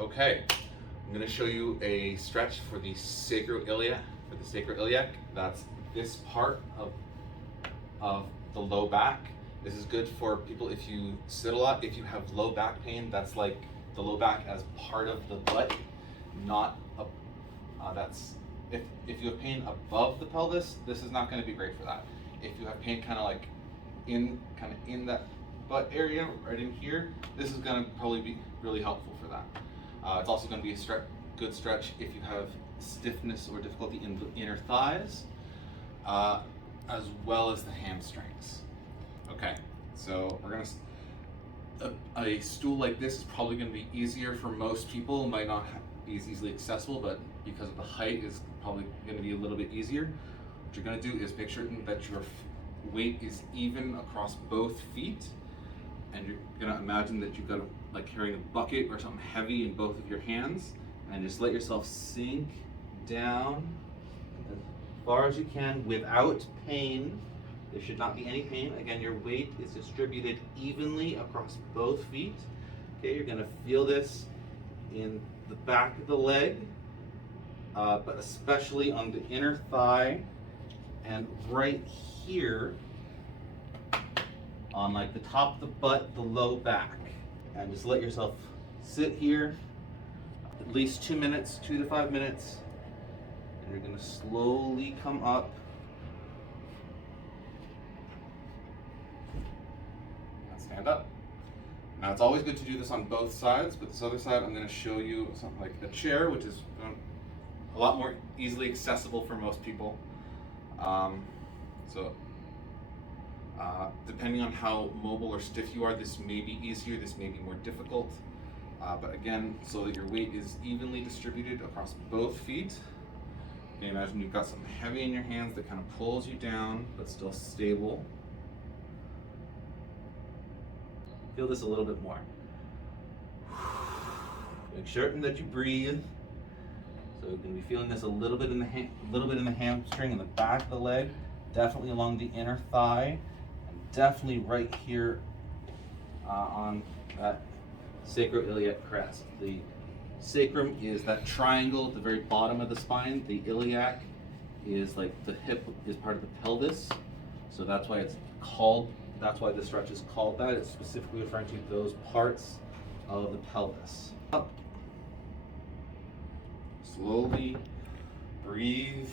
Okay, I'm going to show you a stretch for the sacroiliac. That's this part of the low back. This is good for people if you sit a lot. If you have low back pain, that's like the low back as part of the butt, not a, that's if you have pain above the pelvis, this is not going to be great for that. If you have pain kind of in that butt area right in here, this is going to probably be really helpful for that. It's also going to be a good stretch if you have stiffness or difficulty in the inner thighs, as well as the hamstrings. Okay, so we're gonna. A stool like this is probably going to be easier for most people. It might not be as easily accessible, but because of the height, is probably going to be a little bit easier. What you're going to do is make sure that your weight is even across both feet, and you're going to imagine that you've got like carrying a bucket or something heavy in both of your hands, and just let yourself sink down as far as you can without pain. There should not be any pain. Again, your weight is distributed evenly across both feet. Okay, you're gonna feel this in the back of the leg, but especially on the inner thigh and right here on like the top of the butt, the low back. And just let yourself sit here at least 2 minutes, 2 to 5 minutes, and you're gonna slowly come up. And stand up. Now it's always good to do this on both sides, but this other side I'm gonna show you something like a chair, which is a lot more easily accessible for most people. Depending on how mobile or stiff you are, this may be easier, this may be more difficult. But again, so that your weight is evenly distributed across both feet. You can imagine you've got something heavy in your hands that kind of pulls you down, but still stable. Feel this a little bit more. Make certain that you breathe. So you're going to be feeling this a little bit in the hamstring and the back of the leg, definitely along the inner thigh, and definitely right here on that sacroiliac crest. The sacrum is that triangle at the very bottom of the spine. The iliac is like the hip is part of the pelvis. So that's why the stretch is called that. It's specifically referring to those parts of the pelvis. Up. Slowly breathe